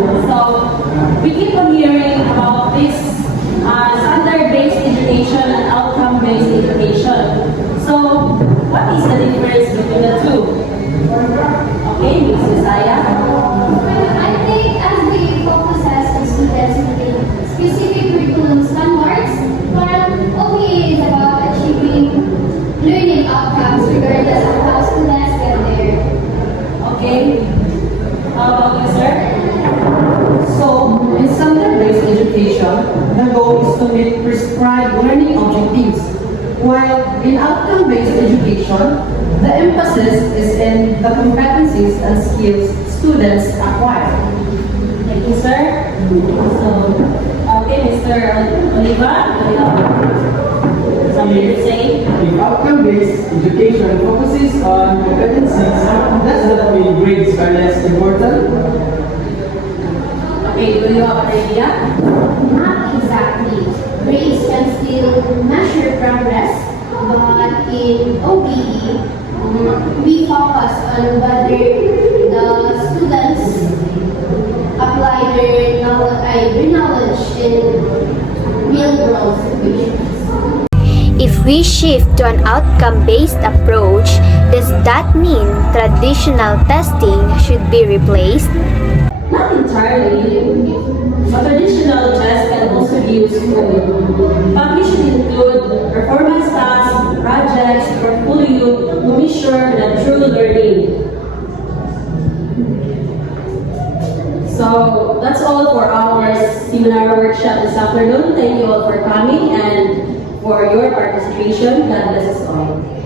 So we keep on hearing about this standard-based education and outcome-based education. So what is the difference between the two? Okay, Ms. Isaiah. I think as we focus on students with specific curriculum standards, while OBA is about achieving learning outcomes regardless of how students get there. Okay. How about you, sir? So, in standard-based education, the goal is to meet prescribed learning objectives, while in outcome-based education, the emphasis is in the competencies and skills students acquire. Thank you, sir. So, okay, Mr. Oliva, something to say? If outcome-based education focuses on competencies, does that mean grades are less important? Okay, do you have an idea? Not exactly. Grades can still measure progress, but in OBE, we focus on whether the students apply their knowledge in real world situations. If we shift to an outcome-based approach, does that mean traditional testing should be replaced? Not entirely. A traditional test can also be useful, but we should include performance tasks, projects, portfolio to measure the true learning. So that's all for our seminar workshop this afternoon. Thank you all for coming and for your participation. God bless us all.